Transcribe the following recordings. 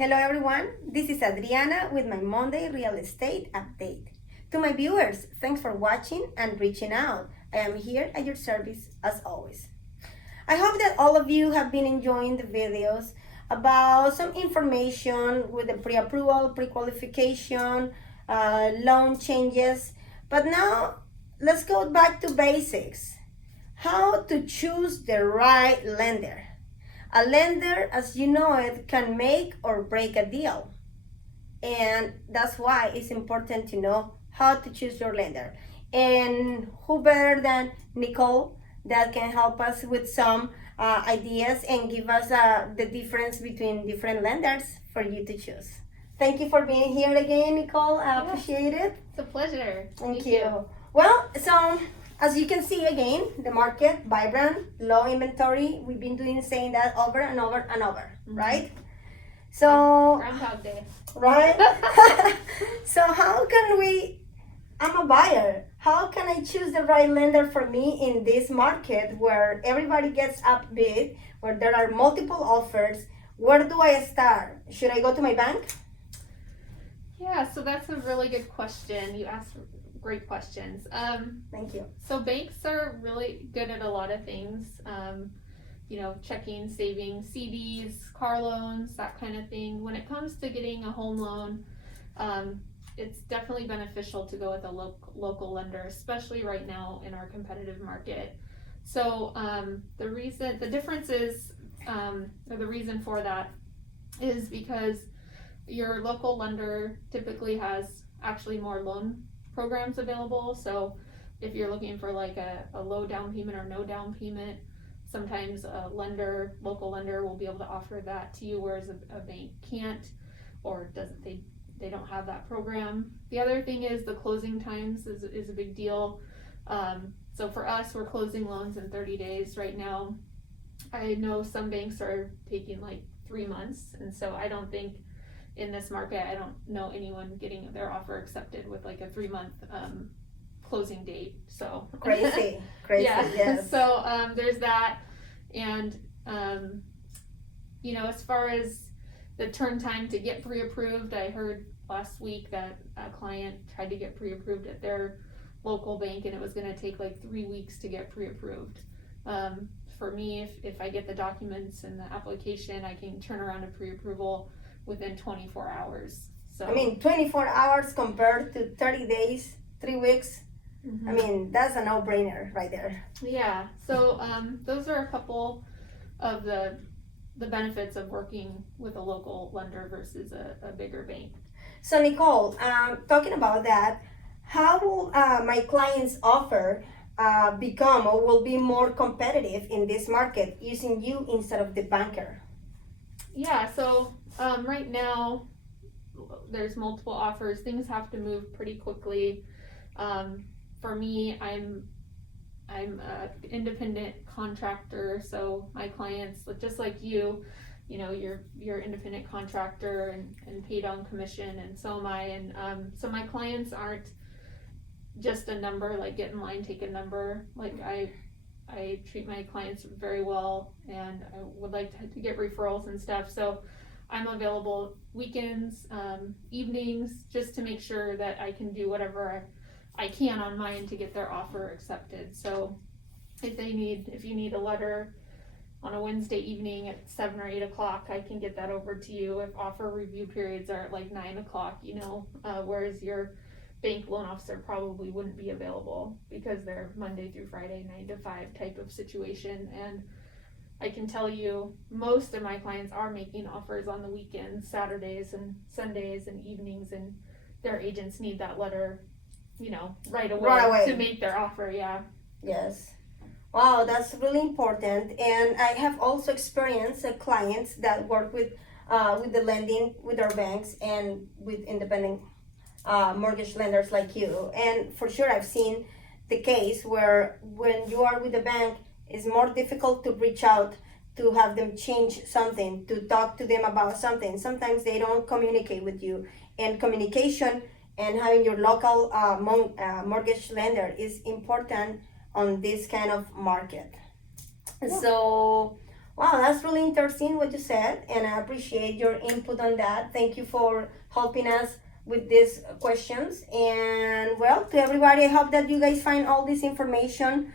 Hello everyone, this is Adriana with my Monday Real Estate Update. To my viewers, thanks for watching and reaching out. I am here at your service as always. I hope that all of you have been enjoying the videos about some information with the pre-approval, pre-qualification, loan changes. But now let's go back to basics. How to choose the right lender. A lender, as you know it, can make or break a deal. And that's why it's important to know how to choose your lender. And who better than Nicole that can help us with some ideas and give us the difference between different lenders for you to choose. Thank you for being here again, Nicole. I appreciate it. It's a pleasure. Thank you. Well, so as you can see again, the market, vibrant, low inventory. We've been saying that over and over and over, right? So, Groundhog Day. right? So how can I'm a buyer. How can I choose the right lender for me in this market where everybody gets upbid, where there are multiple offers? Where do I start? Should I go to my bank? Yeah, so that's a really good question. You asked great questions. Thank you. So banks are really good at a lot of things. Checking, saving, CDs, car loans, that kind of thing. When it comes to getting a home loan, it's definitely beneficial to go with a local lender, especially right now in our competitive market. So the reason for that is because your local lender typically has actually more loan programs available. So if you're looking for like a low down payment or no down payment, sometimes a local lender will be able to offer that to you, whereas a bank can't or doesn't. They don't have that program. The other thing is the closing times is a big deal. So for us, we're closing loans in 30 days right now. I know some banks are taking like 3 months, and so I don't think in this market, I don't know anyone getting their offer accepted with like a 3-month closing date. So Crazy, yeah. Yes. So there's that, and as far as the turn time to get pre-approved, I heard last week that a client tried to get pre-approved at their local bank, and it was going to take like 3 weeks to get pre-approved. For me, if I get the documents and the application, I can turn around a pre-approval within 24 hours. So 24 hours compared to 30 days, 3 weeks. Mm-hmm. That's a no-brainer right there. Yeah. So those are a couple of the benefits of working with a local lender versus a bigger bank. So Nicole, talking about that, how will my client's offer become or will be more competitive in this market using you instead of the banker? Yeah. So right now, there's multiple offers. Things have to move pretty quickly. For me, I'm an independent contractor, so my clients, just like you're independent contractor and paid on commission, and so am I. And so my clients aren't just a number, like get in line, take a number. Like I treat my clients very well, and I would like to get referrals and stuff. So I'm available weekends, evenings, just to make sure that I can do whatever I can on my end to get their offer accepted. So if you need a letter on a Wednesday evening at 7 or 8 o'clock, I can get that over to you. If offer review periods are at like 9 o'clock, whereas your bank loan officer probably wouldn't be available because they're Monday through Friday, 9 to 5 type of situation. And I can tell you most of my clients are making offers on the weekends, Saturdays and Sundays and evenings, and their agents need that letter, right away to make their offer. Yeah. Yes. Wow, that's really important. And I have also experienced clients that work with the lending with our banks and with independent mortgage lenders like you. And for sure, I've seen the case where when you are with the bank, it's more difficult to reach out to have them change something, to talk to them about something. Sometimes they don't communicate with you. And communication and having your local mortgage lender is important on this kind of market. Yeah. So Wow, that's really interesting what you said, and I appreciate your input on that. Thank you for helping us with these questions. And well, to everybody, I hope that you guys find all this information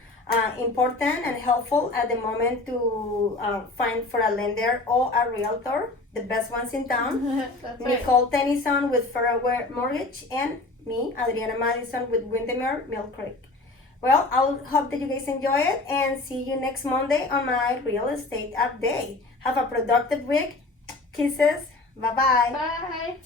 important and helpful at the moment to find for a lender or a realtor, the best ones in town. That's right. Nicole Tennyson with Fairway Mortgage, and me, Adriana Madison with Windermere Mill Creek. Well, I hope that you guys enjoy it and see you next Monday on my real estate update. Have a productive week. Kisses. Bye-bye. Bye.